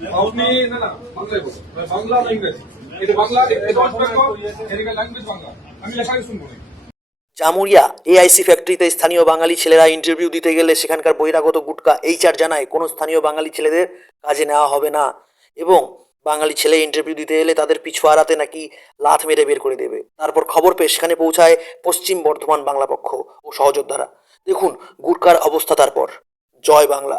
না না, বাংলায় বলুন বাংলা না ইংরেজি এটা বাংলা আমি শুনব না জামুরিয়া এআইসি ফ্যাক্টরিতে স্থানীয় বাঙালি ছেলেরা ইন্টারভিউ দিতে গেলে সেখানকার বহিরাগত গুটকা এইচআর জানায়, কোনো স্থানীয় বাঙালি ছেলেদের কাজে নেওয়া হবে না। এবং বাঙালি ছেলে ইন্টারভিউ দিতে এলে তাদের পিছু হারাতে নাকি লাথ মেরে বের করে দেবে। তারপর খবর পেয়ে সেখানে পৌঁছায় পশ্চিম বর্ধমান বাংলা পক্ষ ও সহযোদ্ধারা। দেখুন, গুটকার অবস্থা তারপর। জয় বাংলা।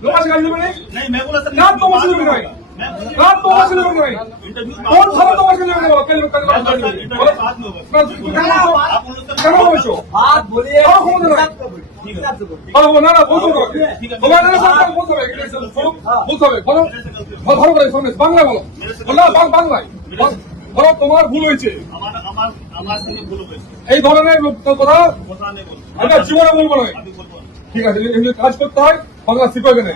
তুমি বলার কে লোকাল গাড়ি দেবে নেই नहीं मैं बोला सर না তোমার ছেলে দেবে নাই मैं না তোমার ছেলে দেবে নাই इंटरव्यू কোন ভালো তোমার ছেলে দেবে না কেন কেন इंटरव्यू बाद में होगा आप उन लोग কেন বলছো बात बोलिए আমার ক্ষমতা নাই ठीक है ভালো না না বলছো তোমার না বলতে হবে বলতে হবে শোনো, বলতে হবে বলো ভালো ভালো করে সামনে বাংলা বলো বলো বাং- বাংলায় বলো তোমার ভুল হয়েছে हमारा हमारा हमारे संगे बोलो वैसे এই ধরনের কথা बोलना नहीं बोलो এটা জীবনে বলবো না अभी बोलो ঠিক আছে এগুলো কাজ করতে হয় বাংলা শিখবে না